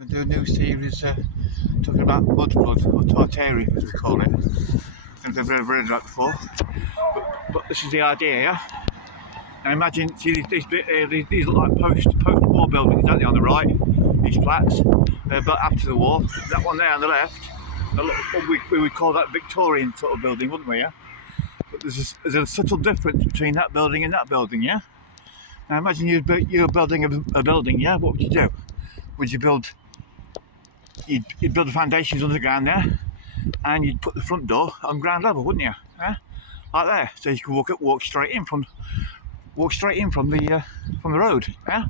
We do a new series talking about mud flood, or Tartary as we call it. I've never read that before. But this is the idea, yeah? Now imagine, see these look like post-war buildings, don't they, on the right? These flats, built after the war. That one there on the left, we would call that Victorian sort of building, wouldn't we, yeah? But there's a subtle difference between that building and that building, yeah? Now imagine you're building a building, yeah? What would you do? Would you build, you'd build the foundations underground there, and you'd put the front door on ground level, wouldn't you? Yeah? Like there, so you could walk straight in from the road. Yeah,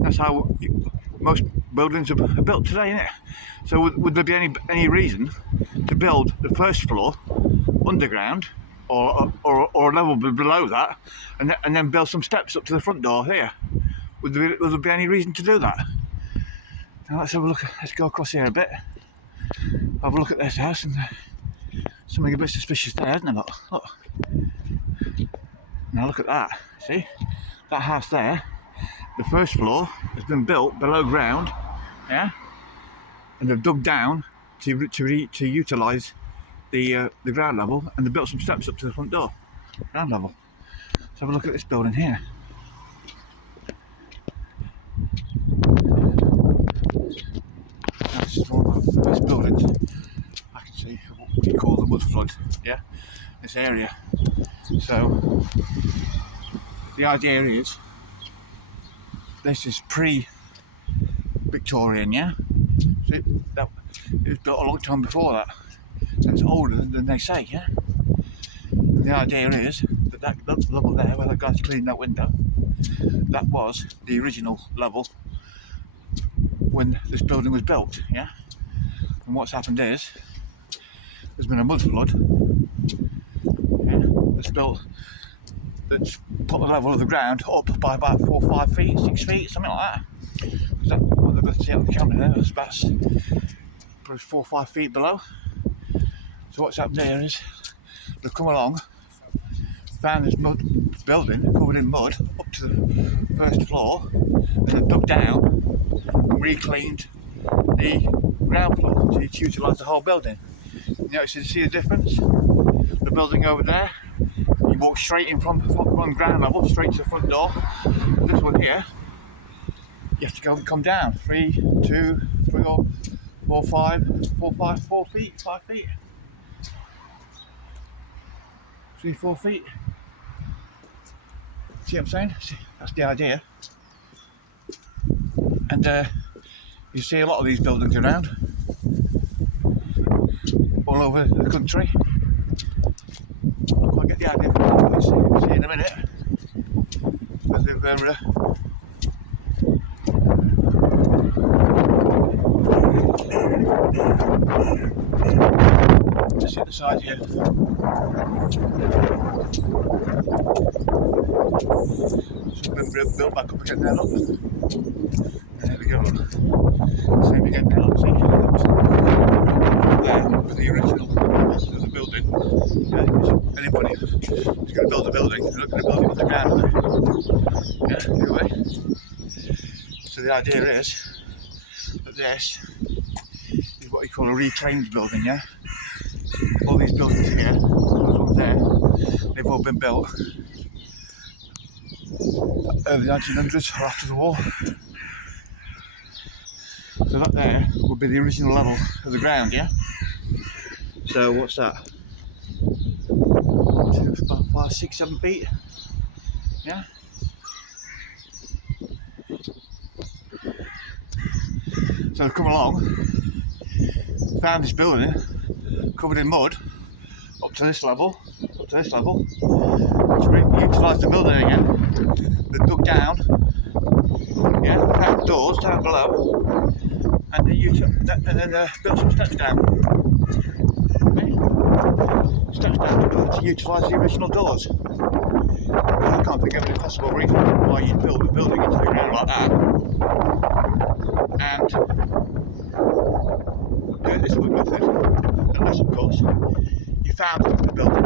that's how most buildings are built today, isn't it? So would there be any reason to build the first floor underground, or a level below that, and then build some steps up to the front door here? Would there be any reason to do that? Now let's have a look. Let's go across here a bit. Have a look at this house, and something a bit suspicious there, isn't it? Look. Now look at that. See that house there? The first floor has been built below ground, yeah, and they've dug down to utilise the ground level, and they built some steps up to the front door, ground level. Let's have a look at this building here. This is one of the best buildings I can see. What we call the mud flood, yeah, this area. So the idea is, this is pre-Victorian, yeah. So it was built a long time before that. So it's older than they say, yeah. And the idea is that level there, where that guy's cleaning that window, that was the original level when this building was built, yeah. And what's happened is, there's been a mud flood, yeah, that's put the level of the ground up by about 4 or 5 feet, 6 feet, something like that. That what they've got to see on the camera there, that's about probably 4 or 5 feet below. So what's happened there is, they've come along, found this building covered in mud up to the first floor, and they've dug down and reclaimed the ground floor to utilise the whole building. You know, so you see the difference? The building over there, you walk straight in from ground level, straight to the front door. This one here, you have to go and come down 4 feet. 3, 4 feet. See what I'm saying? That's the idea. And you see a lot of these buildings around, all over the country. I'll quite get the idea from that. We'll see in a minute. But they've just see the side here. It's been built back up again there, look. There we go. Same again now, see? There, for the original of the building. Yeah, anybody who's going to build a building, they're not going to build it underground, are they? Yeah, anyway. So the idea is that this is what you call a reclaimed building, yeah? All these buildings here, those ones there, they've all been built early 1900s or after the war. So that there would be the original level of the ground, yeah? So what's that? It's about 5, 6, 7 feet, yeah? So I've come along, found this building covered in mud up to this level, to utilise the building again. They dug down, yeah, found doors down below, and then built some steps down. Okay? Steps down to utilise the original doors. I can't think of any possible reason why you'd build a building into the ground like that and do it this way method, unless of course you found the building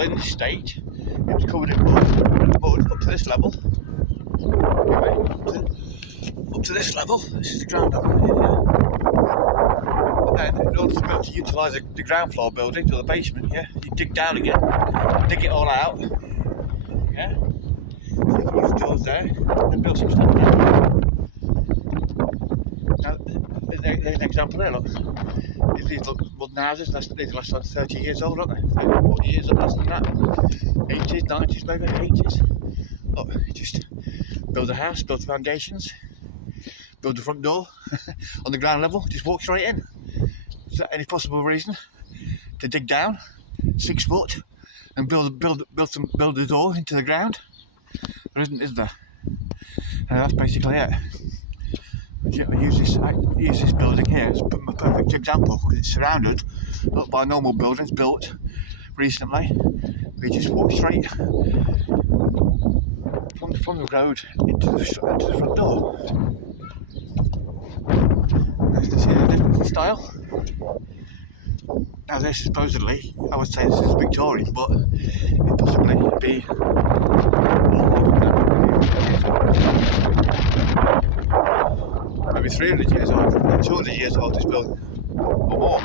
in this state, it was covered in mud up to this level, up to this level. This is the ground level here. And then in order to be able to utilise the ground floor building or the basement, yeah, you dig down again, dig it all out, yeah. So you can use the doors there and build some stuff there. Now, there's an example there, look. These look wooden houses, these are less than 30 years old, aren't they? 30, 40 years, less than that. 80s, 90s, maybe 80s. Look, just build a house, build the foundations, build the front door on the ground level, just walk straight in. Is there any possible reason to dig down 6 foot and build the door into the ground? There isn't, is there? And that's basically it. I use this building here as a perfect example because it's surrounded not by normal buildings built recently. We just walk straight from the road into the front door. Nice to see the difference in style. Now this supposedly, I would say this is Victorian, but it possibly be maybe 300 years old, 200 years old, this building, or more.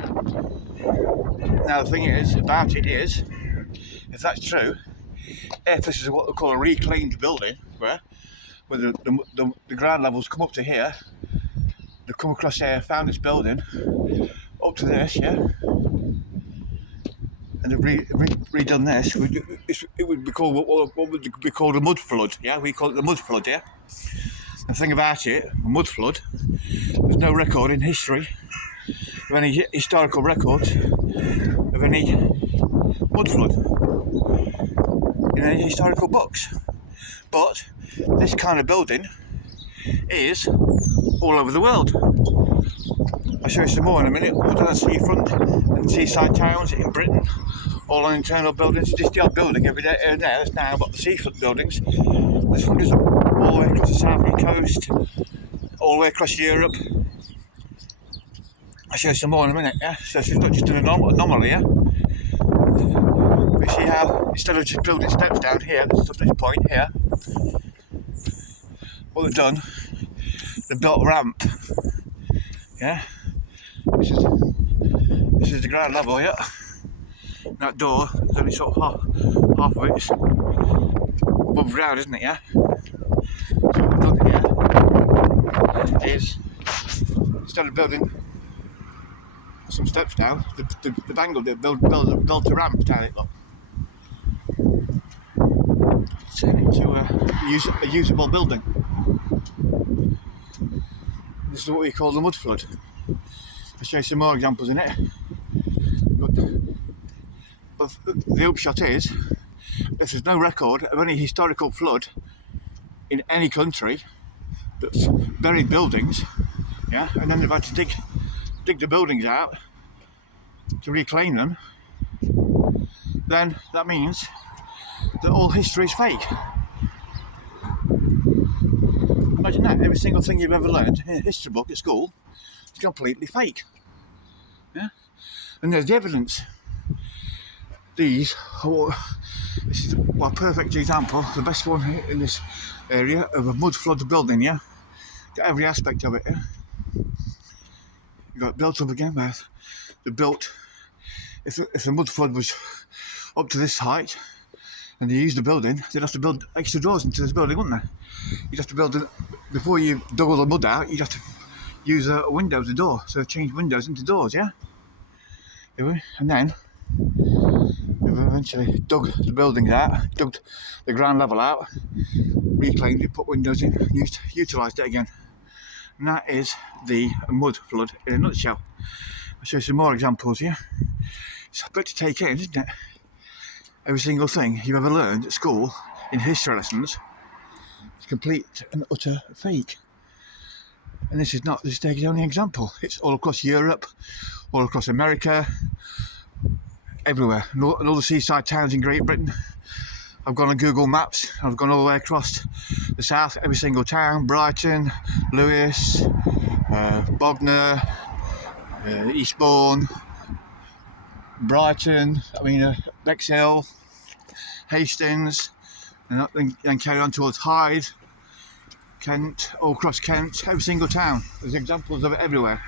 Now the thing is, about it is, if that's true, if this is what they call a reclaimed building, where the ground levels come up to here, they come across here, found this building, up to this, yeah, and they've redone this, it would be called, what would be called a mud flood, yeah, we call it the mud flood, yeah. The thing about it, a mud flood, there's no record in history of any historical records of any mud flood in any historical books. But this kind of building is all over the world. I'll show you some more in a minute. We're down the seafront and seaside towns in Britain, all on internal buildings. Just the odd building every day there. There's now about the seafront buildings. There's hundreds of all the way across the south coast, all the way across Europe. I'll show you some more in a minute, yeah? So it's not just an anomaly, yeah? But you see how, instead of just building steps down here, up to this point here, what they've done, they've built a ramp, yeah? This is the ground level, yeah? That door is only sort of half of it is above ground, isn't it, yeah? So what we've done here is, instead of building some steps down, the angled it, built a ramp down it, look. Turn it into a usable building. This is what we call the mud flood. I'll show you some more examples in it. But the upshot is, if there's no record of any historical flood in any country that's buried buildings, yeah, and then they've had to dig the buildings out to reclaim them, then that means that all history is fake. Imagine that, every single thing you've ever learned in a history book at school is completely fake. Yeah? And there's the evidence. This is a perfect example, the best one in this area of a mud flood building, yeah? Got every aspect of it, yeah? You got it built up again where they built, if the mud flood was up to this height and they used the building, they'd have to build extra doors into this building, wouldn't they? You'd have to build it, before you dug all the mud out, you'd have to use a window as a door, so change windows into doors, yeah? And then they've eventually dug the buildings out, dug the ground level out, reclaimed it, put windows in, utilised it again. And that is the mud flood in a nutshell. I'll show you some more examples here. It's a bit to take in, isn't it? Every single thing you've ever learned at school in history lessons is complete and utter fake. And this is taking the only example. It's all across Europe, all across America, everywhere, and all the seaside towns in Great Britain. I've gone on Google Maps, I've gone all the way across the south, every single town, Brighton, Lewes, Bognor, Eastbourne, Brighton, Bexhill, Hastings, and then carry on towards Hyde, Kent, all across Kent, every single town. There's examples of it everywhere.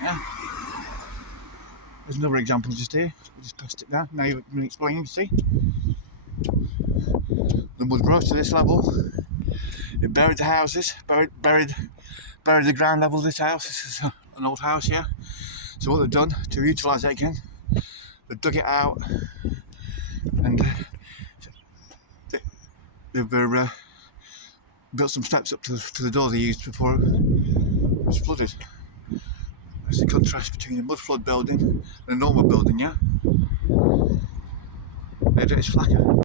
Yeah. There's another example just here. I just pressed it down. Now you can explain, you see. The mud rose to this level. It buried the houses, buried the ground level of this house. This is an old house here. So what they've done to utilise it again, they've dug it out and they've built some steps up to the door they used before it was flooded. There's the contrast between the mud flood building and a normal building, yeah? It's Flacker.